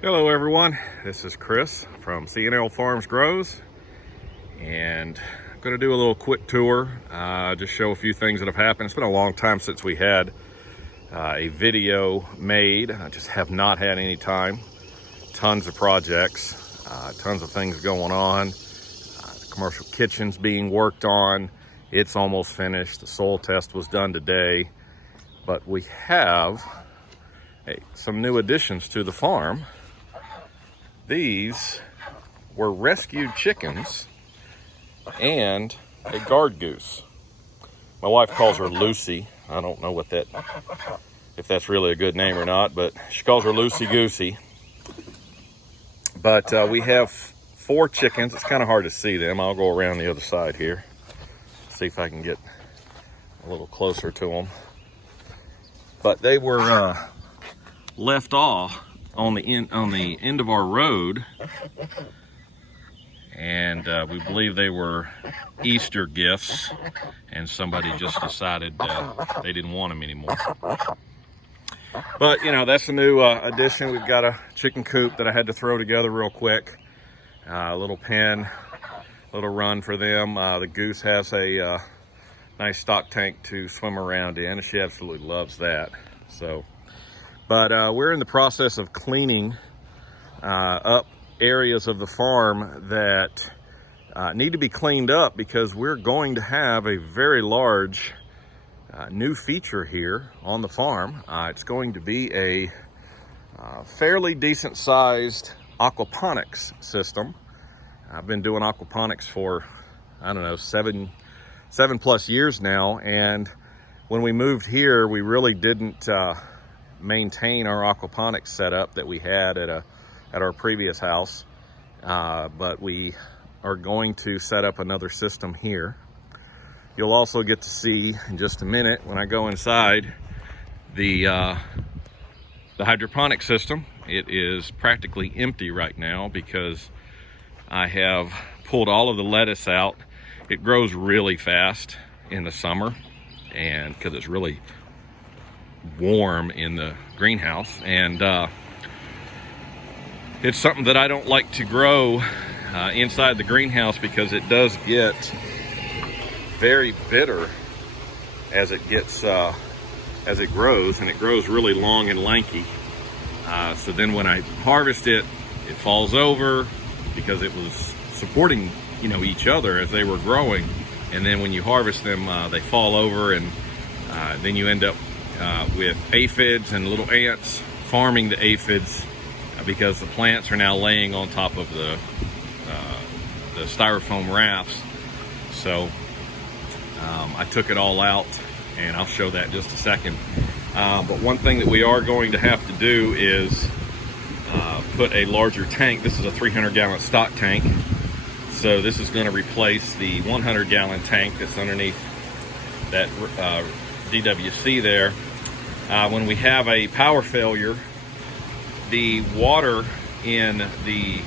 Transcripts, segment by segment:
Hello everyone, this is Chris from C&L Farms Grows, and I'm going to do a little quick tour, just show a few things that have happened. It's been a long time since we had a video made. I just have not had any time. Tons of projects, tons of things going on. The commercial kitchen's being worked on. It's almost finished. The soil test was done today, but we have some new additions to the farm. These were rescued chickens and a guard goose. My wife calls her Lucy. I don't know if that's really a good name or not, but she calls her Lucy Goosey. But we have 4 chickens. It's kind of hard to see them. I'll go around the other side here, see if I can get a little closer to them. But they were left off on the end of our road, and we believe they were Easter gifts, and somebody just decided they didn't want them anymore. But you know, that's a new addition. We've got a chicken coop that I had to throw together real quick. A little pen, little run for them. The goose has a nice stock tank to swim around in, and she absolutely loves that. But we're in the process of cleaning up areas of the farm that need to be cleaned up, because we're going to have a very large new feature here on the farm. It's going to be a fairly decent sized aquaponics system. I've been doing aquaponics for, I don't know, seven plus years now, and when we moved here, we really didn't maintain our aquaponics setup that we had at our previous house, but we are going to set up another system here. You'll also get to see in just a minute, when I go inside, the hydroponic system. It is practically empty right now because I have pulled all of the lettuce out. It grows really fast in the summer, and because it's really warm in the greenhouse, and it's something that I don't like to grow inside the greenhouse, because it does get very bitter as it grows, and it grows really long and lanky. So then when I harvest it, it falls over because it was supporting, you know, each other as they were growing, and then when you harvest them, they fall over, and then you end up with aphids and little ants farming the aphids, because the plants are now laying on top of the styrofoam rafts. So I took it all out, and I'll show that in just a second. But one thing that we are going to have to do is put a larger tank. This is a 300-gallon stock tank, so this is going to replace the 100-gallon tank that's underneath that DWC there. When we have a power failure, the water in the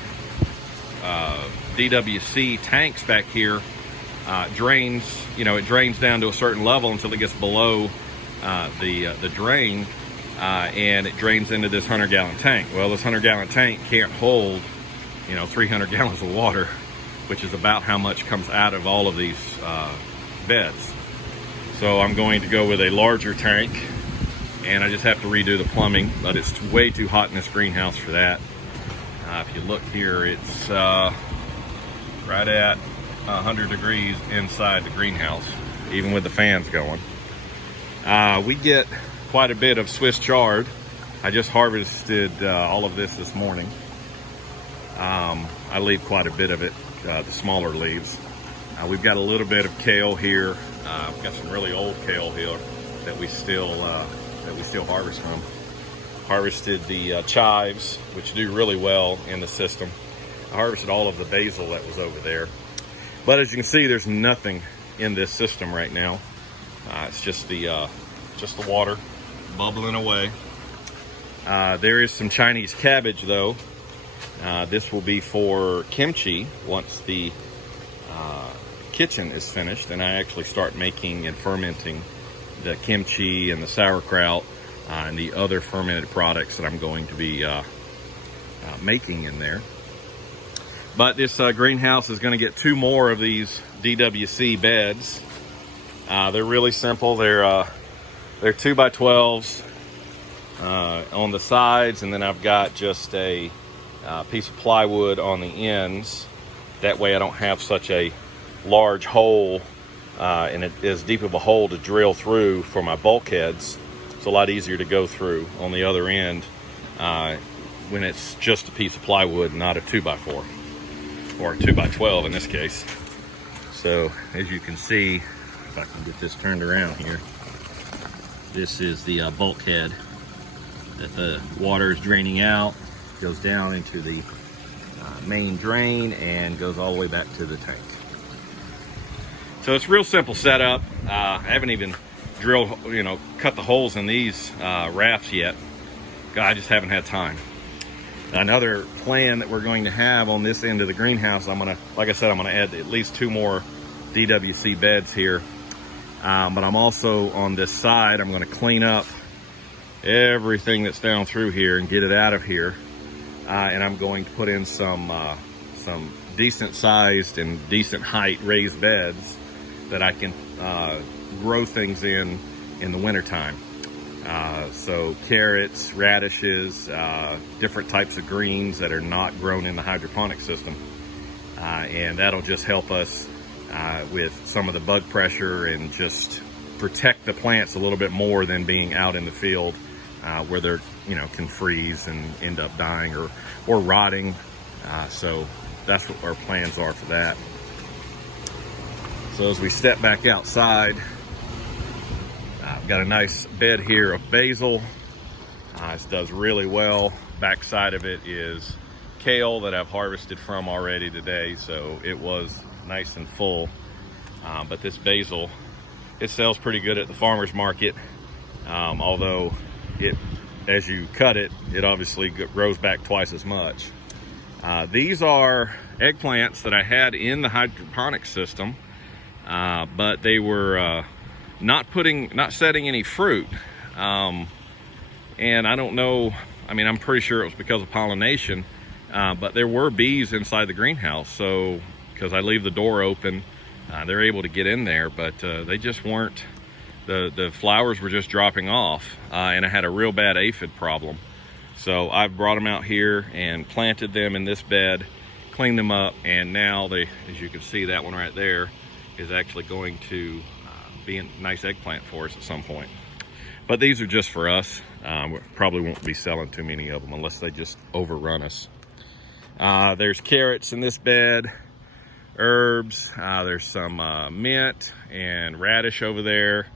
DWC tanks back here drains. You know, it drains down to a certain level until it gets below the drain, and it drains into this 100-gallon tank. Well, this 100-gallon tank can't hold, you know, 300 gallons of water, which is about how much comes out of all of these beds. So I'm going to go with a larger tank, and I just have to redo the plumbing, but it's way too hot in this greenhouse for that. If you look here, it's right at 100 degrees inside the greenhouse, even with the fans going. We get quite a bit of Swiss chard. I just harvested all of this morning. I leave quite a bit of it, the smaller leaves. We've got a little bit of kale here. We've got some really old kale here that we still harvest from. Harvested the chives, which do really well in the system. I harvested all of the basil that was over there. But as you can see, there's nothing in this system right now. It's just the water bubbling away. There is some Chinese cabbage though. This will be for kimchi once the kitchen is finished, and I actually start making and fermenting the kimchi and the sauerkraut and the other fermented products that I'm going to be making in there. But this greenhouse is going to get 2 more of these DWC beds. They're really simple. They're 2x12s on the sides, and then I've got just a piece of plywood on the ends. That way I don't have such a large hole and it is deep of a hole to drill through for my bulkheads. It's a lot easier to go through on the other end when it's just a piece of plywood, not a 2x4 or a 2x12 in this case. So as you can see, if I can get this turned around here, this is the bulkhead that the water is draining out, goes down into the main drain and goes all the way back to the tank. So it's a real simple setup. I haven't even drilled, cut the holes in these rafts yet. I just haven't had time. Another plan that we're going to have on this end of the greenhouse, like I said, I'm gonna add at least 2 more DWC beds here. But I'm also on this side, I'm gonna clean up everything that's down through here and get it out of here. And I'm going to put in some decent sized and decent height raised beds that I can grow things in the wintertime. So carrots, radishes, different types of greens that are not grown in the hydroponic system. And that'll just help us with some of the bug pressure and just protect the plants a little bit more than being out in the field where they're, can freeze and end up dying or rotting. So that's what our plans are for that. So as we step back outside, I've got a nice bed here of basil. This does really well. Backside of it is kale that I've harvested from already today, so it was nice and full. But this basil, it sells pretty good at the farmer's market, although as you cut it, it obviously grows back twice as much. These are eggplants that I had in the hydroponic system, but they were not setting any fruit. And I don't know, I'm pretty sure it was because of pollination, but there were bees inside the greenhouse. So, because I leave the door open, they're able to get in there, but they just weren't, the flowers were just dropping off, and I had a real bad aphid problem. So I've brought them out here and planted them in this bed, cleaned them up, and now they, as you can see, that one right there is actually going to be a nice eggplant for us at some point. But these are just for us. We probably won't be selling too many of them unless they just overrun us. There's carrots in this bed, herbs, there's some mint and radish over there.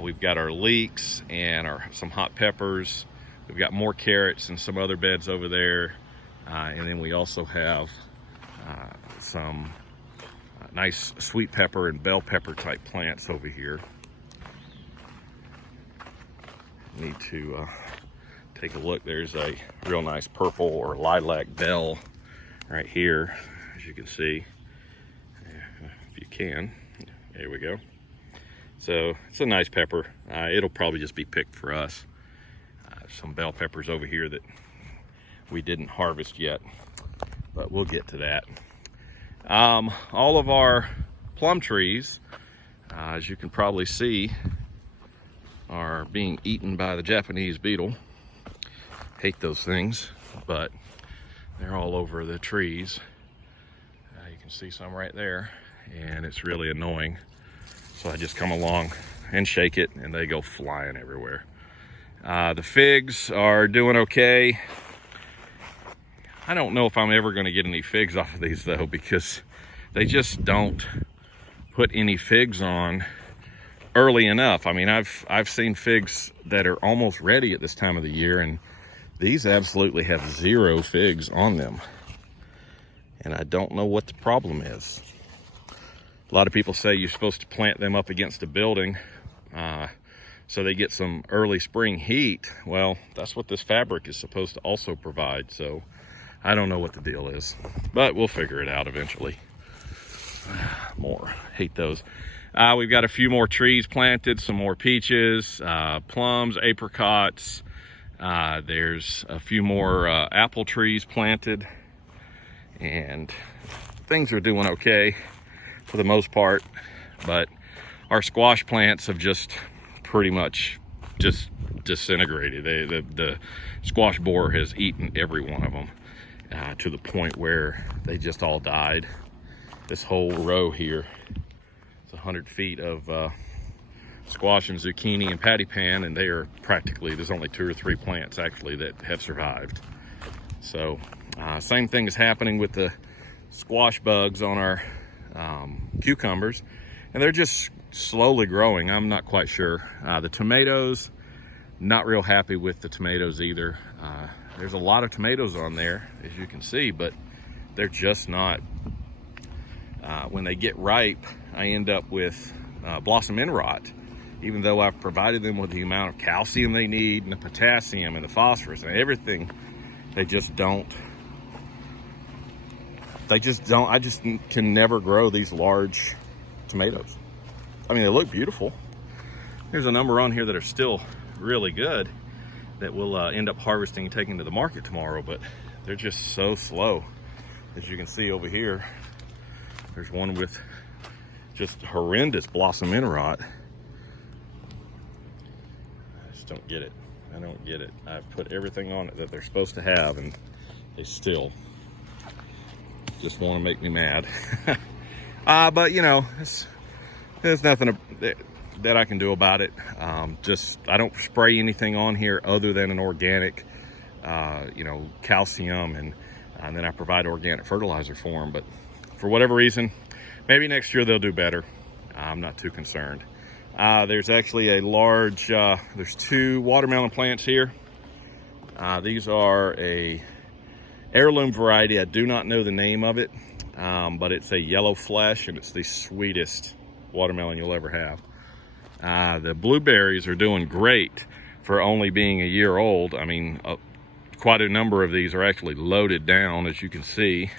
We've got our leeks and some hot peppers. We've got more carrots and some other beds over there. And then we also have some nice sweet pepper and bell pepper type plants over here. Need to take a look. There's a real nice purple or lilac bell right here, as you can see. If you can, there we go. So it's a nice pepper. It'll probably just be picked for us. Some bell peppers over here that we didn't harvest yet, but we'll get to that. All of our plum trees, as you can probably see, are being eaten by the Japanese beetle. Hate those things, but they're all over the trees. You can see some right there, and it's really annoying. So I just come along and shake it, and they go flying everywhere. The figs are doing okay. I don't know if I'm ever going to get any figs off of these though, because they just don't put any figs on early enough. I've seen figs that are almost ready at this time of the year, and these absolutely have 0 figs on them. And I don't know what the problem is. A lot of people say you're supposed to plant them up against a building so they get some early spring heat. Well, that's what this fabric is supposed to also provide. So I don't know what the deal is, but we'll figure it out eventually. More, hate those. We've got a few more trees planted, some more peaches, plums, apricots, There's a few more apple trees planted, and things are doing okay for the most part, but our squash plants have just pretty much just disintegrated. The squash borer has eaten every one of them to the point where they just all died. This whole row here, it's 100 feet of squash and zucchini and patty pan, and they are practically, there's only 2 or 3 plants actually that have survived. So same thing is happening with the squash bugs on our cucumbers, and they're just slowly growing. I'm not quite sure. The tomatoes, not real happy with the tomatoes either. There's a lot of tomatoes on there, as you can see, but they're just not, when they get ripe, I end up with blossom end rot. Even though I've provided them with the amount of calcium they need, and the potassium and the phosphorus and everything, they just don't, I just can never grow these large tomatoes. I mean, they look beautiful. There's a number on here that are still really good that we'll end up harvesting and taking to the market tomorrow, but they're just so slow. As you can see over here, there's one with just horrendous blossom end rot. I just don't get it. I don't get it. I've put everything on it that they're supposed to have, and they still just want to make me mad. But you know, there's nothing that I can do about it. I don't spray anything on here other than an organic, you know, calcium, and then I provide organic fertilizer for them. But for whatever reason, maybe next year they'll do better. I'm not too concerned. There's actually a large, there's 2 watermelon plants here. These are a heirloom variety. I do not know the name of it, but it's a yellow flesh, and it's the sweetest watermelon you'll ever have. The blueberries are doing great for only being a year old. I mean, quite a number of these are actually loaded down, as you can see,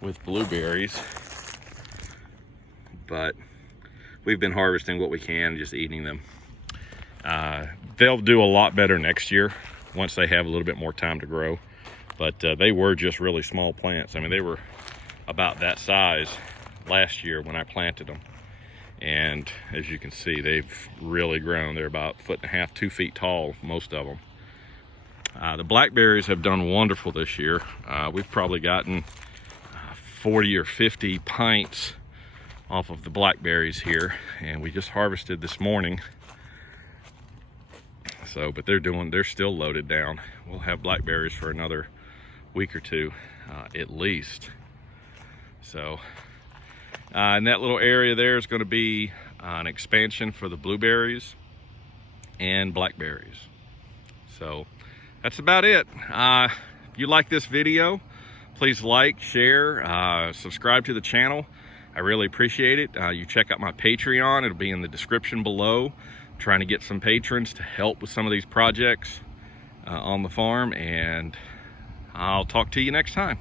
with blueberries. But we've been harvesting what we can, just eating them. They'll do a lot better next year once they have a little bit more time to grow. But they were just really small plants. I mean, they were about that size last year when I planted them. And as you can see, they've really grown. They're about 1.5 feet, 2 feet tall, most of them. The blackberries have done wonderful this year. We've probably gotten 40 or 50 pints off of the blackberries here, and we just harvested this morning. So, but they're still loaded down. We'll have blackberries for another week or 2 at least. So, and that little area there is going to be an expansion for the blueberries and blackberries. So that's about it. If you like this video, please like, share, subscribe to the channel. I really appreciate it. You check out my Patreon. It'll be in the description below. I'm trying to get some patrons to help with some of these projects on the farm, and I'll talk to you next time.